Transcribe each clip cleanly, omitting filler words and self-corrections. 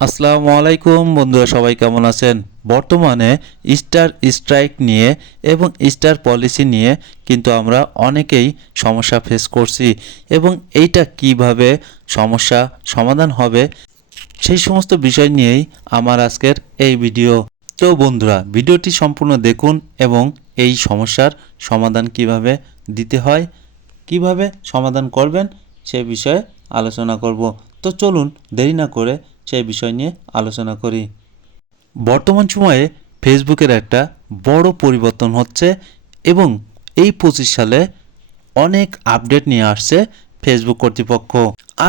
আসসালামু আলাইকুম বন্ধুরা, সবাই কেমন আছেন? বর্তমানে স্টার স্ট্রাইক নিয়ে এবং স্টার পলিসি নিয়ে কিন্তু আমরা অনেকেই সমস্যা ফেস করছি এবং এইটা কিভাবে সমস্যা সমাধান হবে সেই সমস্ত বিষয় নিয়েই আমার আজকের এই ভিডিও। তো বন্ধুরা, ভিডিওটি সম্পূর্ণ দেখুন এবং এই সমস্যার সমাধান কিভাবে দিতে হয়, কিভাবে সমাধান করবেন সে বিষয়ে আলোচনা করব। তো চলুন দেরি না করে সেই বিষয় নিয়ে আলোচনা করি। বর্তমান সময়ে ফেসবুকের একটা বড় পরিবর্তন হচ্ছে এবং এই 25 সালে অনেক আপডেট নিয়ে আসছে ফেসবুক কর্তৃপক্ষ।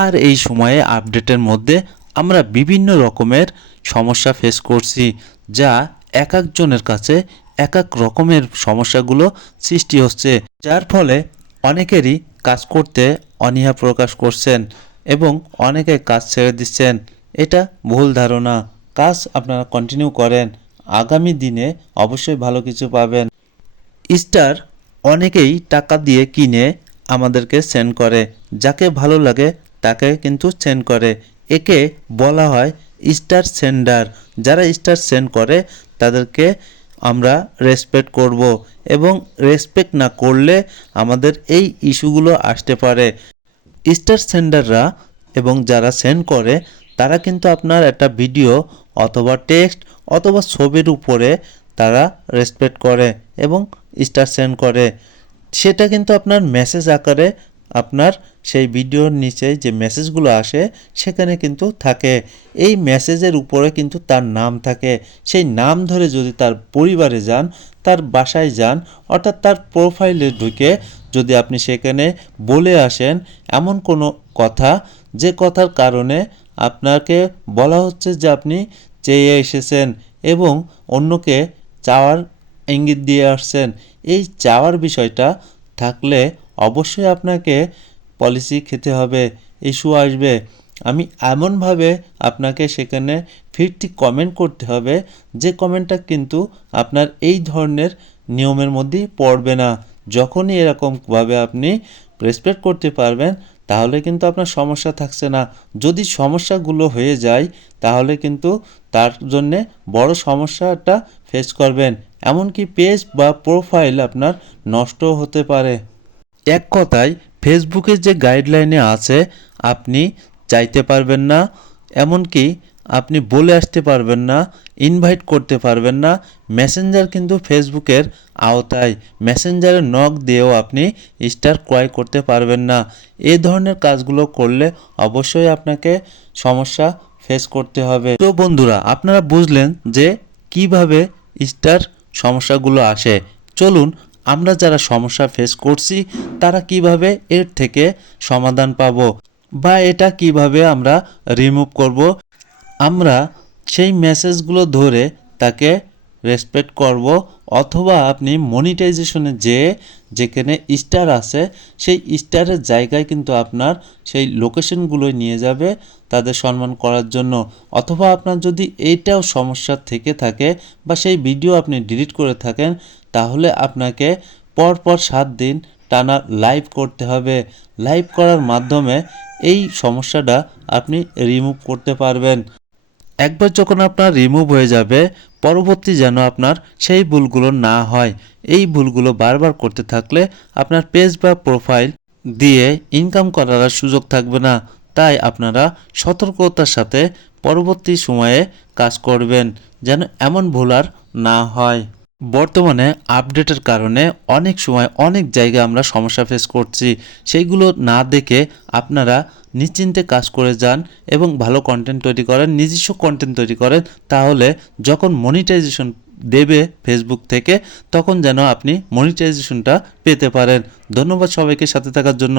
আর এই সময়ে আপডেটের মধ্যে আমরা বিভিন্ন রকমের সমস্যা ফেস করছি, যা এক একজনের কাছে এক এক রকমের সমস্যাগুলো সৃষ্টি হচ্ছে, যার ফলে অনেকেরই কাজ করতে অনীহা প্রকাশ করছেন এবং অনেকে কাজ ছেড়ে দিচ্ছেন। এটা ভুল ধারণা। কাজ আপনারা কন্টিনিউ করেন, আগামী দিনে অবশ্যই ভালো কিছু পাবেন। স্টার অনেকেই টাকা দিয়ে কিনে আমাদেরকে সেন্ড করে, যাকে ভালো লাগে তাকে কিন্তু সেন্ড করে। একে বলা হয় স্টার সেন্ডার। যারা স্টার সেন্ড করে তাদেরকে আমরা রেসপেক্ট করব এবং রেসপেক্ট না করলে আমাদের এই ইস্যুগুলো আসতে পারে। স্টার সেন্ডাররা এবং যারা সেন্ড করে তারা কিন্তু আপনার একটা ভিডিও অথবা টেক্সট অথবা ছবির উপরে তারা রেসপেক্ট করে এবং স্টার সেন্ড করে। সেটা কিন্তু আপনার মেসেজ আকারে আপনার সেই ভিডিওর নিচে যে মেসেজগুলো আসে সেখানে কিন্তু থাকে। এই মেসেজের উপরে কিন্তু তার নাম থাকে। সেই নাম ধরে যদি তার পরিবারে যান, তার বাসায় যান, অর্থাৎ তার প্রোফাইলে ঢুকে যদি আপনি সেখানে বলে আসেন এমন কোনো কথা, যে কথার কারণে আপনাকে বলা হচ্ছে যে আপনি চেয়ে এসেছেন এবং অন্যকে চাওয়ার ইঙ্গিত দিয়ে আসছেন, এই চাওয়ার বিষয়টা থাকলে অবশ্যই আপনাকে পলিসি খেতে হবে, ইস্যু আসবে। আমি এমনভাবে আপনাকে সেখানে ফিরতি কমেন্ট করতে হবে যে কমেন্টটা কিন্তু আপনার এই ধরনের নিয়মের মধ্যেই পড়বে না। যখনই এরকমভাবে আপনি রেসপেক্ট করতে পারবেন তাহলে কিন্তু আপনার সমস্যা থাকছে না। যদি সমস্যাগুলো হয়ে যায় তাহলে কিন্তু তার জন্যে বড় সমস্যাটা ফেস করবেন, এমনকি পেজ বা প্রোফাইল আপনার নষ্ট হতে পারে। এক কথায় ফেসবুকের যে গাইডলাইনে আছে আপনি চাইতে পারবেন না, এমনকি আপনি বলে আসতে পারবেন না, ইনভাইট করতে পারবেন না। মেসেঞ্জার কিন্তু ফেসবুকের আওতায়, মেসেঞ্জারে নক দিয়েও আপনি স্টার ক্রয় করতে পারবেন না। এই ধরনের কাজগুলো করলে অবশ্যই আপনাকে সমস্যা ফেস করতে হবে। তো বন্ধুরা, আপনারা বুঝলেন যে কিভাবে স্টার সমস্যাগুলো আসে। চলুন আমরা যারা সমস্যা ফেস করছি তারা কিভাবে এর থেকে সমাধান পাবো বা এটা কিভাবে আমরা রিমুভ করব, আমরা সেই মেসেজগুলো ধরে তাকে রেসপেক্ট করব। অথবা আপনি মনিটাইজেশনে যেখানে স্টার আছে সেই স্টারের জায়গায় কিন্তু আপনার সেই লোকেশনগুলোই নিয়ে যাবে তাদের সম্মান করার জন্য। অথবা আপনার যদি এইটাও সমস্যা থেকে থাকে বা সেই ভিডিও আপনি ডিলিট করে থাকেন তাহলে আপনাকে পরপর 7 দিন টানা লাইভ করতে হবে। লাইভ করার মাধ্যমে এই সমস্যাটা আপনি রিমুভ করতে পারবেন। একবার যখন আপনার রিমুভ হয়ে যাবে, পরবর্তী যেন আপনার সেই ভুলগুলো না হয়। এই ভুলগুলো বারবার করতে থাকলে আপনার পেজ বা প্রোফাইল দিয়ে ইনকাম করার আর সুযোগ থাকবে না। তাই আপনারা সতর্কতার সাথে পরবর্তী সময়ে কাজ করবেন যেন এমন ভুল আর না হয়। বর্তমানে আপডেটের কারণে অনেক সময় অনেক জায়গায় আমরা সমস্যা ফেস করছি, সেইগুলো না দেখে আপনারা নিশ্চিন্তে কাজ করে যান এবং ভালো কন্টেন্ট তৈরি করেন, নিজস্ব কন্টেন্ট তৈরি করেন। তাহলে যখন মনিটাইজেশন দেবে ফেসবুক থেকে তখন যেন আপনি মনিটাইজেশনটা পেতে পারেন। ধন্যবাদ সবাইকে সাথে থাকার জন্য।